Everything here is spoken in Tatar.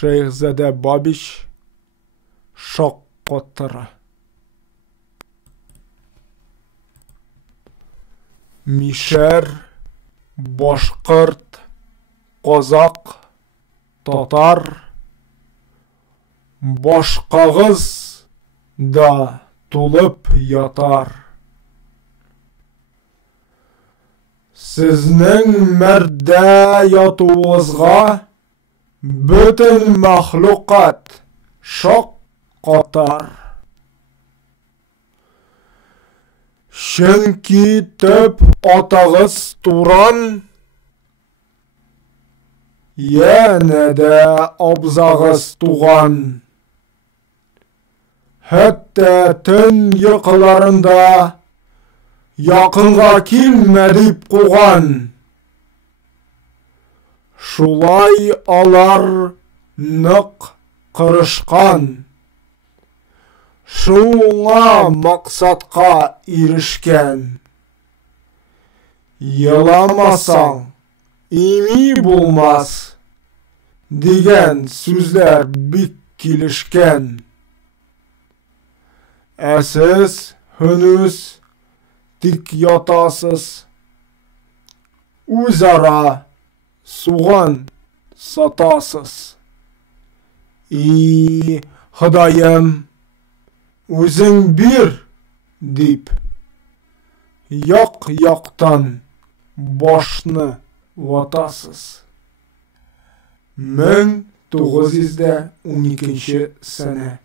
Шейхзаде Бабич Шоккотыр. Мишер, башкорт, козак, татар, башкагыз да тулып ятар. Сезнең мәрдә ятуыгызга бөтен мәхлукат шок катар. Чөнки төп атагыз туран, янә дә абзагыз туган. Хәтта төн йокыларында якынга килмә дип куган. Шулай алар нык кырышкан. Шуңа максатка ирешкән. Яламасаң, ими булмас дигән сүзләр бик килешкән. Ә сез һөнүз тик ятасыз, үзара суган сатасыз. И Ходаем, үзең бир дип, як-яктан башны ватасыз. 1912 сәне.